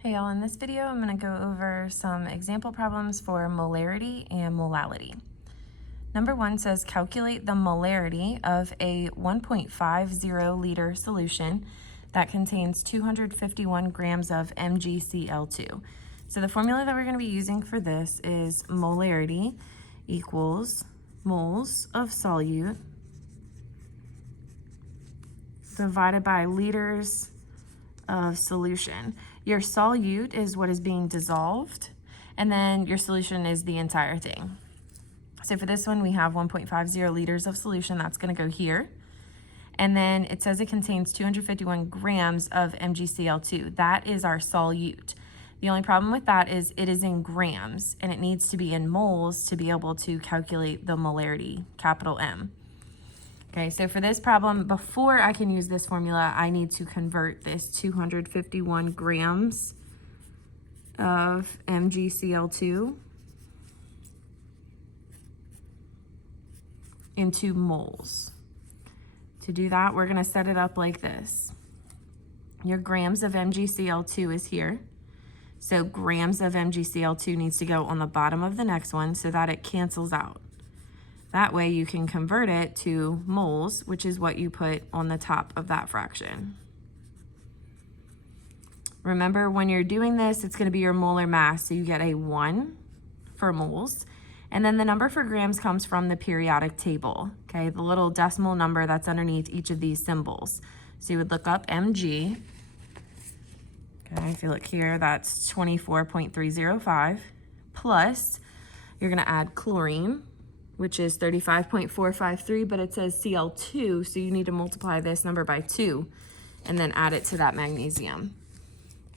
Hey y'all, in this video I'm going to go over some example problems for molarity and molality. Number 1 says calculate the molarity of a 1.50 liter solution that contains 251 grams of MgCl2. So the formula that we're going to be using for this is molarity equals moles of solute divided by liters of solution. Your solute is what is being dissolved, and then your solution is the entire thing. So for this one, we have 1.50 liters of solution. That's going to go here. And then it says it contains 251 grams of MgCl2. That is our solute. The only problem with that is it is in grams, and it needs to be in moles to be able to calculate the molarity, capital M. Okay, so for this problem, before I can use this formula, I need to convert this 251 grams of MgCl2 into moles. To do that, we're going to set it up like this. Your grams of MgCl2 is here. So grams of MgCl2 needs to go on the bottom of the next one so that it cancels out. That way you can convert it to moles, which is what you put on the top of that fraction. Remember, when you're doing this, it's going to be your molar mass. So you get a 1 for moles. And then the number for grams comes from the periodic table, okay? The little decimal number that's underneath each of these symbols. So you would look up Mg. Okay, if you look here, that's 24.305. Plus, you're going to add chlorine, which is 35.453, but it says Cl2, so you need to multiply this number by 2 and then add it to that magnesium.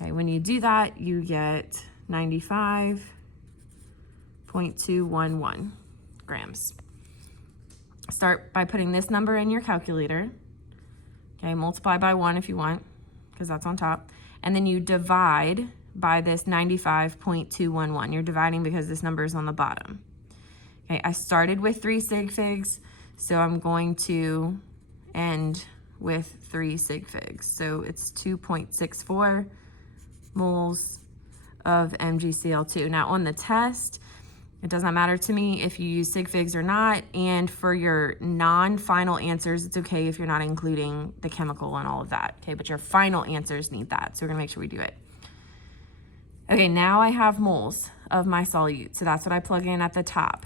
Okay, when you do that, you get 95.211 grams. Start by putting this number in your calculator. Okay, multiply by 1 if you want, because that's on top. And then you divide by this 95.211. You're dividing because this number is on the bottom. Okay, I started with 3 sig figs, so I'm going to end with 3 sig figs. So it's 2.64 moles of MgCl2. Now on the test, it doesn't matter to me if you use sig figs or not, and for your non-final answers, it's okay if you're not including the chemical and all of that, okay? But your final answers need that, so we're gonna make sure we do it. Okay, now I have moles of my solute, so that's what I plug in at the top.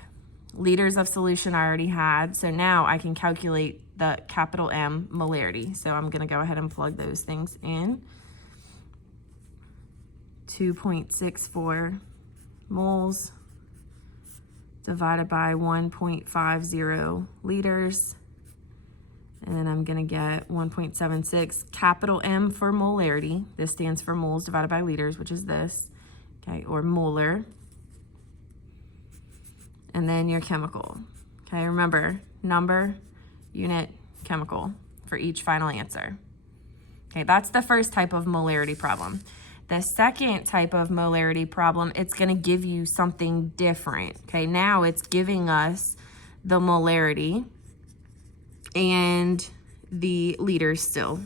Liters of solution I already had, so now I can calculate the capital M molarity. So I'm gonna go ahead and plug those things in. 2.64 moles divided by 1.50 liters. And then I'm gonna get 1.76 capital M for molarity. This stands for moles divided by liters, which is this, okay, or molar. And then your chemical. Okay, remember, number, unit, chemical for each final answer. Okay, that's the first type of molarity problem. The second type of molarity problem, it's gonna give you something different. Okay, now it's giving us the molarity and the liters still.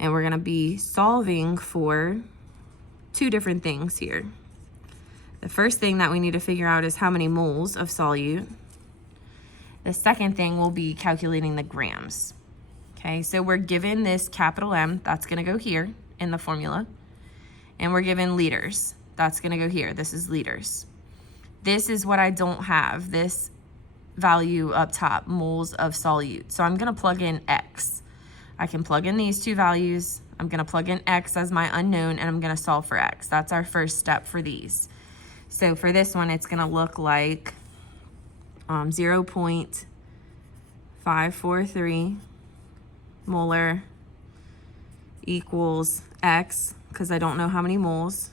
And we're gonna be solving for 2 different things here. The first thing that we need to figure out is how many moles of solute. The second thing will be calculating the grams. Okay, so we're given this capital M, that's gonna go here in the formula. And we're given liters, that's gonna go here, this is liters. This is what I don't have, this value up top, moles of solute. So I'm gonna plug in X. I can plug in these 2 values, I'm gonna plug in X as my unknown, and I'm gonna solve for X. That's our first step for these. So for this one, it's gonna look like 0.543 molar equals X, because I don't know how many moles,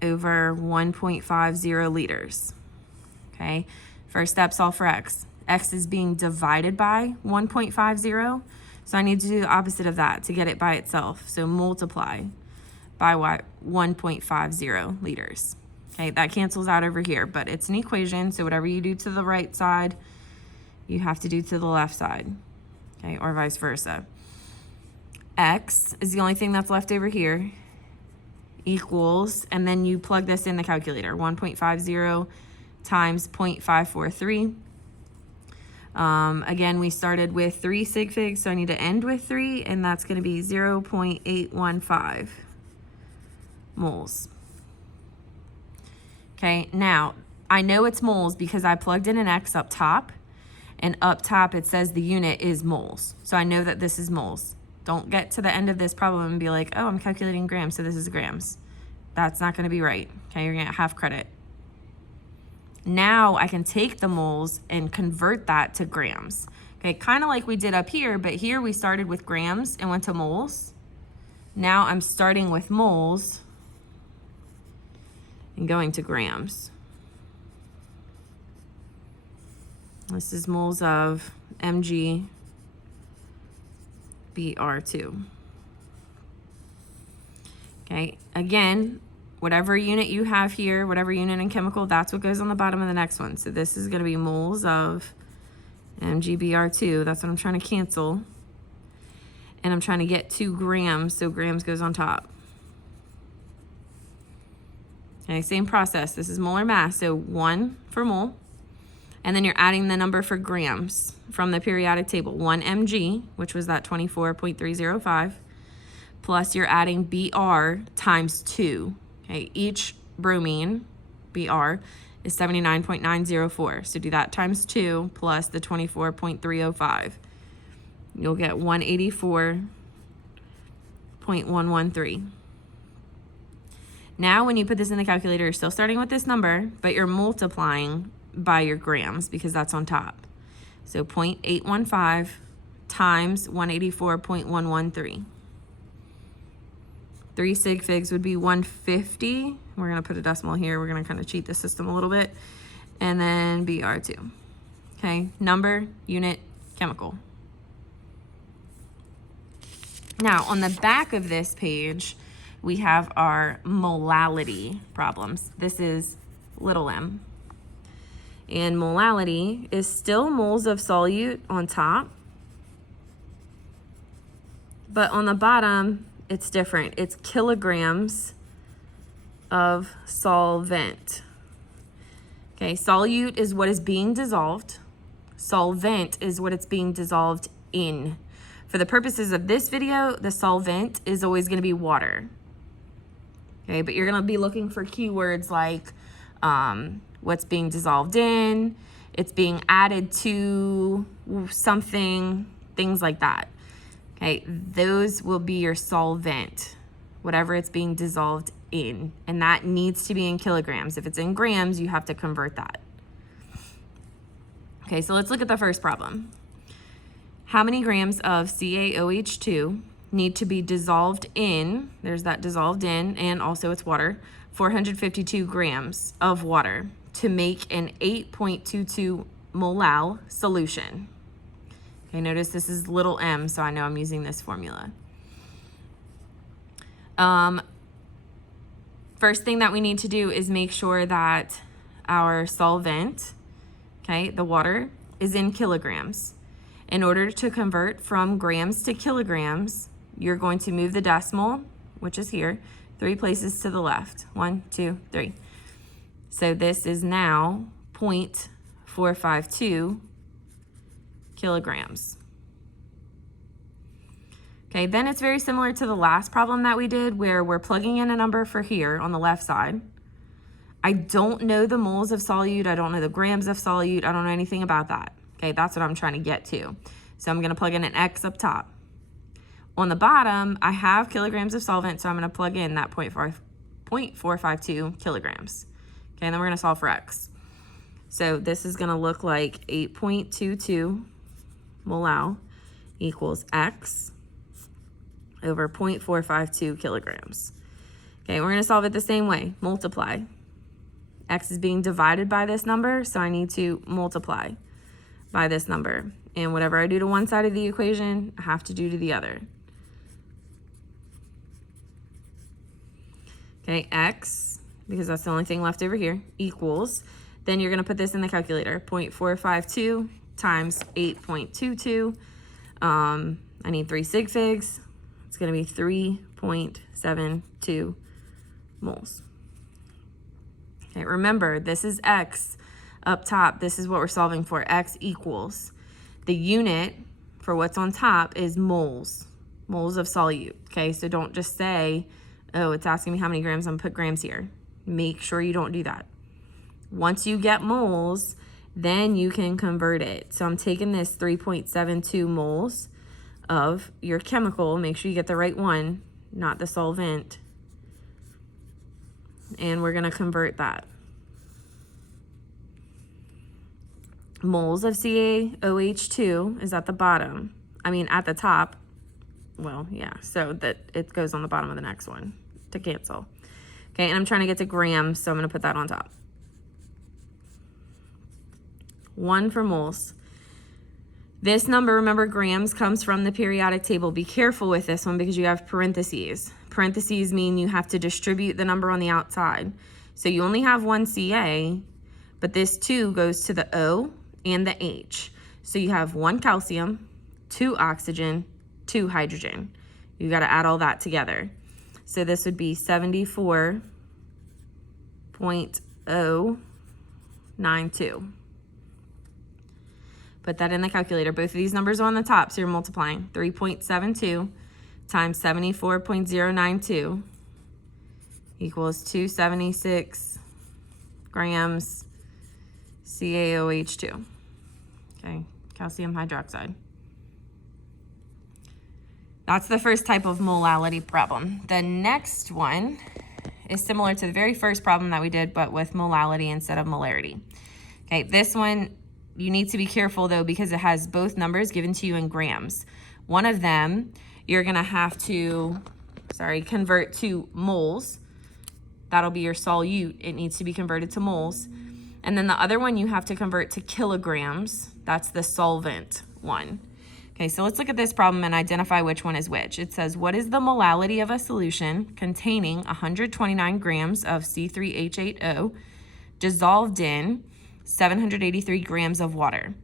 over 1.50 liters. Okay, first step, solve for X. X is being divided by 1.50, so I need to do the opposite of that to get it by itself. So multiply by 1.50 liters. Okay, that cancels out over here, but it's an equation, so whatever you do to the right side, you have to do to the left side, okay, or vice versa. X is the only thing that's left over here. equals, and then you plug this in the calculator, 1.50 times 0.543. Again, we started with 3 sig figs, so I need to end with 3, and that's going to be 0.815 moles. Okay, now I know it's moles because I plugged in an X up top, and up top it says the unit is moles. So I know that this is moles. Don't get to the end of this problem and be like, oh, I'm calculating grams, so this is grams. That's not going to be right. Okay, you're going to get half credit. Now I can take the moles and convert that to grams. Okay, kind of like we did up here, but here we started with grams and went to moles. Now I'm starting with moles and going to grams. This is moles of mg Br2. Okay, again, whatever unit you have here, whatever unit in chemical, that's what goes on the bottom of the next one. So this is going to be moles of mgBr2. That's what I'm trying to cancel. And I'm trying to get to grams, so grams goes on top. Okay, same process. This is molar mass, so 1 for mole. And then you're adding the number for grams from the periodic table. 1 mg, which was that 24.305, plus you're adding Br times 2. Okay, each bromine, Br, is 79.904. So do that times 2 plus the 24.305. You'll get 184.113. Now when you put this in the calculator, you're still starting with this number, but you're multiplying by your grams because that's on top. So 0.815 times 184.113. 3 sig figs would be 150. We're going to put a decimal here. We're going to kind of cheat the system a little bit. And then Br2. Okay, number, unit, chemical. Now, on the back of this page, we have our molality problems. This is little m. And molality is still moles of solute on top, but on the bottom, it's different. It's kilograms of solvent. Okay, solute is what is being dissolved. Solvent is what it's being dissolved in. For the purposes of this video, the solvent is always going to be water. Okay, but you're going to be looking for keywords like what's being dissolved in, it's being added to something, things like that. Okay, those will be your solvent, whatever it's being dissolved in, and that needs to be in kilograms. If it's in grams, you have to convert that. Okay, so let's look at the first problem. How many grams of CaOH2 need to be dissolved in, there's that dissolved in, and also it's water, 452 grams of water to make an 8.22 molal solution. Okay, notice this is little m, so I know I'm using this formula. First thing that we need to do is make sure that our solvent, okay, the water, is in kilograms. In order to convert from grams to kilograms, you're going to move the decimal, which is here, 3 places to the left. 1, 2, 3. So this is now 0.452 kilograms. Okay, then it's very similar to the last problem that we did where we're plugging in a number for here on the left side. I don't know the moles of solute. I don't know the grams of solute. I don't know anything about that. Okay, that's what I'm trying to get to. So I'm going to plug in an X up top. On the bottom, I have kilograms of solvent, so I'm going to plug in that 0.452 kilograms. Okay, and then we're going to solve for X. So this is going to look like 8.22 molal equals X over 0.452 kilograms. Okay, we're going to solve it the same way. Multiply. X is being divided by this number, so I need to multiply by this number. And whatever I do to one side of the equation, I have to do to the other. Okay, X, because that's the only thing left over here, equals, then you're going to put this in the calculator, 0.452 times 8.22. I need 3 sig figs. It's going to be 3.72 moles. Okay, remember, this is X up top. This is what we're solving for. X equals. The unit for what's on top is moles. Moles of solute. Okay, so don't just say, oh, it's asking me how many grams. I'm going to put grams here. Make sure you don't do that. Once you get moles, then you can convert it. So I'm taking this 3.72 moles of your chemical. Make sure you get the right one, not the solvent. And we're going to convert that. Moles of CaOH2 is at the bottom. I mean, at the top. Well, yeah, so that it goes on the bottom of the next one to cancel. Okay, and I'm trying to get to grams, so I'm going to put that on top. 1 for moles. This number, remember, grams comes from the periodic table. Be careful with this one because you have parentheses. Parentheses mean you have to distribute the number on the outside. So you only have 1 Ca, but this 2 goes to the O and the H. So you have 1 calcium, 2 oxygen, 2 hydrogen. You got to add all that together. So this would be 74.092. Put that in the calculator. Both of these numbers are on the top, so you're multiplying. 3.72 times 74.092 equals 276 grams CaOH2. Okay, calcium hydroxide. That's the first type of molality problem. The next one is similar to the very first problem that we did, but with molality instead of molarity. Okay, this one, you need to be careful though because it has both numbers given to you in grams. One of them, you're gonna have to, convert to moles. That'll be your solute. It needs to be converted to moles. And then the other one you have to convert to kilograms. That's the solvent one. Okay, so let's look at this problem and identify which one is which. It says, what is the molality of a solution containing 129 grams of C3H8O dissolved in 783 grams of water?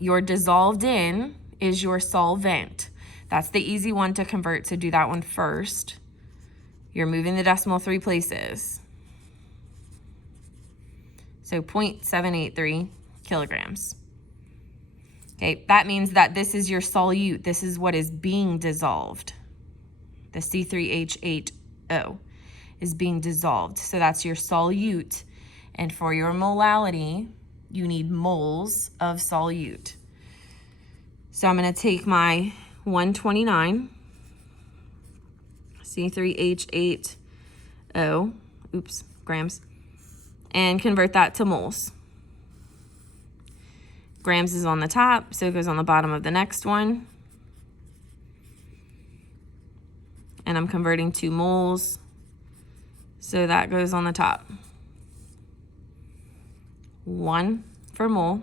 Your dissolved in is your solvent. That's the easy one to convert, so do that one first. You're moving the decimal 3 places. So 0.783 kilograms. Okay, that means that this is your solute. This is what is being dissolved. The C3H8O is being dissolved. So that's your solute. And for your molality, you need moles of solute. So I'm going to take my 129 C3H8O, grams, and convert that to moles. Grams is on the top, so it goes on the bottom of the next one. And I'm converting to moles, so that goes on the top. 1 for mole,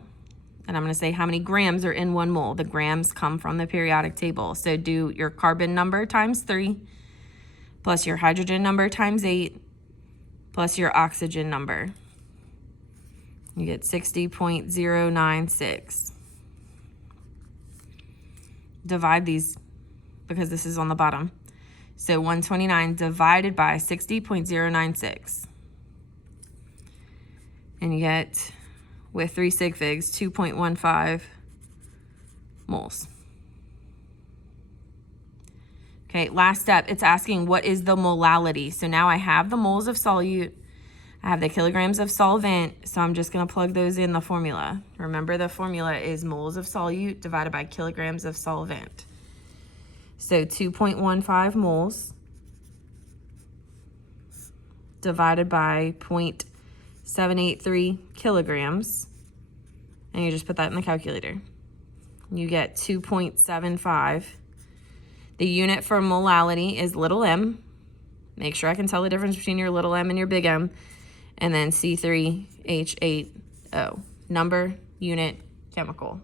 and I'm going to say how many grams are in 1 mole. The grams come from the periodic table. So do your carbon number times 3, plus your hydrogen number times 8, plus your oxygen number. You get 60.096. Divide these because this is on the bottom. So 129 divided by 60.096. And you get, with 3 sig figs, 2.15 moles. Okay, last step, it's asking what is the molality. So now I have the moles of solute. I have the kilograms of solvent, so I'm just going to plug those in the formula. Remember, the formula is moles of solute divided by kilograms of solvent. So 2.15 moles divided by 0.783 kilograms, and you just put that in the calculator. You get 2.75. The unit for molality is little m. Make sure I can tell the difference between your little m and your big M. And then C3H8O. Number, unit, chemical.